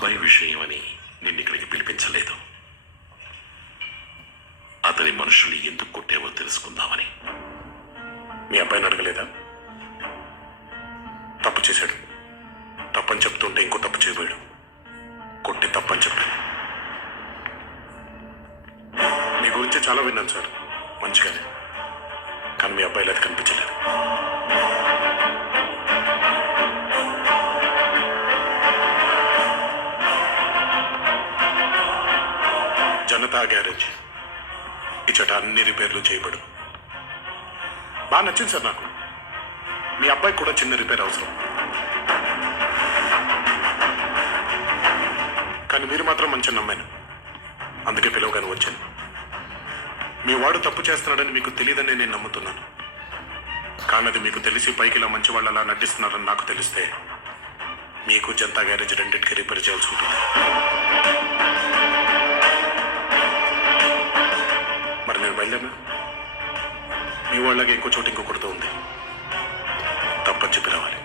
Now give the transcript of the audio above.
అబ్బాయి విషయం అని నిన్ను ఇక్కడికి పిలిపించలేదు. అతని మనుషులు ఎందుకు కొట్టేవో తెలుసుకుందామని. మీ అబ్బాయిని అడగలేదా? తప్పు చేశాడు, తప్పని చెప్తుంటే ఇంకో తప్పు చేయబోయాడు. కొట్టి తప్పని చెప్పాను. మీ గురించి చాలా విన్నాను సార్, మంచిగానే. కానీ మీ అబ్బాయిలో అది కనిపించలేదు. జనతా గ్యారేజ్ ఇచ్చట అన్ని రిపేర్లు చేయబడు. బాగా నచ్చింది సార్ నాకు. మీ అబ్బాయికి కూడా చిన్న రిపేర్ అవసరం. కానీ మీరు మాత్రం మంచి నమ్మాను, అందుకే పిలవగానే వచ్చాను. మీ వాడు తప్పు చేస్తున్నాడని మీకు తెలియదని నేను నమ్ముతున్నాను. కానీ అది మీకు తెలిసి పైకి ఇలా మంచి వాళ్ళు అలా నటిస్తున్నారని నాకు తెలిస్తే మీకు జనతా గ్యారేజ్ రెండింటికి రిపేర్ చేయాల్సి ఉంటుంది. మరి నేను బయలుదేరినా? మీ వాళ్ళకి ఇంకో చోటు ఇంకొకటితో ఉంది, తప్పని చెప్పి రావాలి.